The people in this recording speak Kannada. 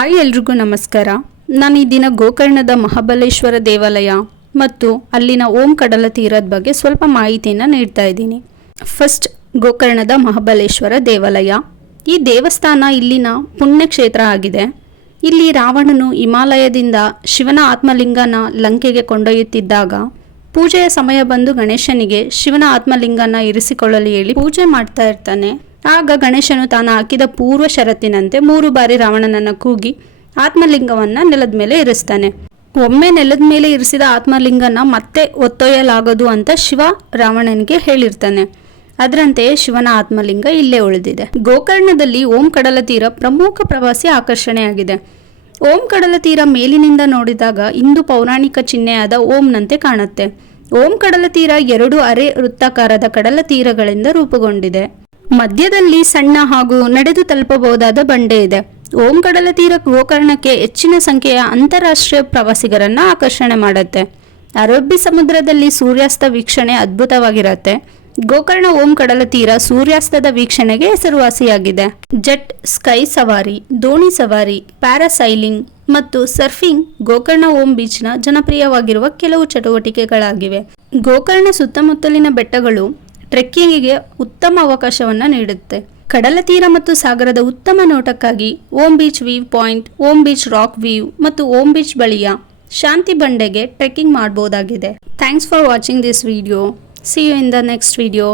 ಹಾಯ್ ಎಲ್ರಿಗೂ ನಮಸ್ಕಾರ. ನಾನು ಈ ದಿನ ಗೋಕರ್ಣದ ಮಹಾಬಲೇಶ್ವರ ದೇವಾಲಯ ಮತ್ತು ಅಲ್ಲಿನ ಓಂ ಕಡಲ ತೀರದ ಬಗ್ಗೆ ಸ್ವಲ್ಪ ಮಾಹಿತಿಯನ್ನು ನೀಡ್ತಾ ಇದ್ದೀನಿ. ಫಸ್ಟ್, ಗೋಕರ್ಣದ ಮಹಾಬಲೇಶ್ವರ ದೇವಾಲಯ. ಈ ದೇವಸ್ಥಾನ ಇಲ್ಲಿನ ಪುಣ್ಯಕ್ಷೇತ್ರ ಆಗಿದೆ. ಇಲ್ಲಿ ರಾವಣನು ಹಿಮಾಲಯದಿಂದ ಶಿವನ ಆತ್ಮಲಿಂಗನ ಲಂಕೆಗೆ ಕೊಂಡೊಯ್ಯುತ್ತಿದ್ದಾಗ ಪೂಜೆಯ ಸಮಯ ಬಂದು ಗಣೇಶನಿಗೆ ಶಿವನ ಆತ್ಮಲಿಂಗನ ಇರಿಸಿಕೊಳ್ಳಲು ಹೇಳಿ ಪೂಜೆ ಮಾಡ್ತಾ ಇರ್ತಾನೆ. ಆಗ ಗಣೇಶನು ತಾನು ಹಾಕಿದ ಪೂರ್ವ ಷರತ್ತಿನಂತೆ 3 ಬಾರಿ ರಾವಣನನ್ನು ಕೂಗಿ ಆತ್ಮಲಿಂಗವನ್ನು ನೆಲದ ಮೇಲೆ ಇರಿಸ್ತಾನೆ. ಒಮ್ಮೆ ನೆಲದ ಮೇಲೆ ಇರಿಸಿದ ಆತ್ಮಲಿಂಗನ ಮತ್ತೆ ಒತ್ತೊಯ್ಯಲಾಗದು ಅಂತ ಶಿವ ರಾವಣನಿಗೆ ಹೇಳಿರ್ತಾನೆ. ಅದರಂತೆಯೇ ಶಿವನ ಆತ್ಮಲಿಂಗ ಇಲ್ಲೇ ಉಳಿದಿದೆ. ಗೋಕರ್ಣದಲ್ಲಿ ಓಂ ಕಡಲ ತೀರ ಪ್ರಮುಖ ಪ್ರವಾಸಿ ಆಕರ್ಷಣೆಯಾಗಿದೆ. ಓಂ ಕಡಲ ತೀರ ಮೇಲಿನಿಂದ ನೋಡಿದಾಗ ಇಂದು ಪೌರಾಣಿಕ ಚಿಹ್ನೆಯಾದ ಓಂನಂತೆ ಕಾಣುತ್ತೆ. ಓಂ ಕಡಲ ತೀರ 2 ಅರೆ ವೃತ್ತಾಕಾರದ ಕಡಲ ತೀರಗಳಿಂದ ರೂಪುಗೊಂಡಿದೆ. ಮಧ್ಯದಲ್ಲಿ ಸಣ್ಣ ಹಾಗೂ ನಡೆದು ತಲುಪಬಹುದಾದ ಬಂಡೆ ಇದೆ. ಓಂ ಕಡಲ ತೀರ ಗೋಕರ್ಣಕ್ಕೆ ಹೆಚ್ಚಿನ ಸಂಖ್ಯೆಯ ಅಂತಾರಾಷ್ಟ್ರೀಯ ಪ್ರವಾಸಿಗರನ್ನ ಆಕರ್ಷಣೆ ಮಾಡುತ್ತೆ. ಅರಬ್ಬಿ ಸಮುದ್ರದಲ್ಲಿ ಸೂರ್ಯಾಸ್ತ ವೀಕ್ಷಣೆ ಅದ್ಭುತವಾಗಿರುತ್ತೆ. ಗೋಕರ್ಣ ಓಂ ಕಡಲ ತೀರ ಸೂರ್ಯಾಸ್ತದ ವೀಕ್ಷಣೆಗೆ ಹೆಸರುವಾಸಿಯಾಗಿದೆ. ಜೆಟ್ ಸ್ಕೈ ಸವಾರಿ, ದೋಣಿ ಸವಾರಿ, ಪ್ಯಾರಾಸೈಲಿಂಗ್ ಮತ್ತು ಸರ್ಫಿಂಗ್ ಗೋಕರ್ಣ ಓಂ ಬೀಚ್ನ ಜನಪ್ರಿಯವಾಗಿರುವ ಕೆಲವು ಚಟುವಟಿಕೆಗಳಾಗಿವೆ. ಗೋಕರ್ಣ ಸುತ್ತಮುತ್ತಲಿನ ಬೆಟ್ಟಗಳು ಟ್ರೆಕ್ಕಿಂಗಿಗೆ ಉತ್ತಮ ಅವಕಾಶವನ್ನು ನೀಡುತ್ತೆ. ಕಡಲ ತೀರ ಮತ್ತು ಸಾಗರದ ಉತ್ತಮ ನೋಟಕ್ಕಾಗಿ ಓಂ ಬೀಚ್ ವ್ಯೂ ಪಾಯಿಂಟ್, ಓಂ ಬೀಚ್ ರಾಕ್ ವ್ಯೂ ಮತ್ತು ಓಂ ಬೀಚ್ ಬಳಿಯ ಶಾಂತಿ ಬಂಡೆಗೆ ಟ್ರೆಕ್ಕಿಂಗ್ ಮಾಡಬಹುದಾಗಿದೆ. Thanks for watching this video. See you in the next video.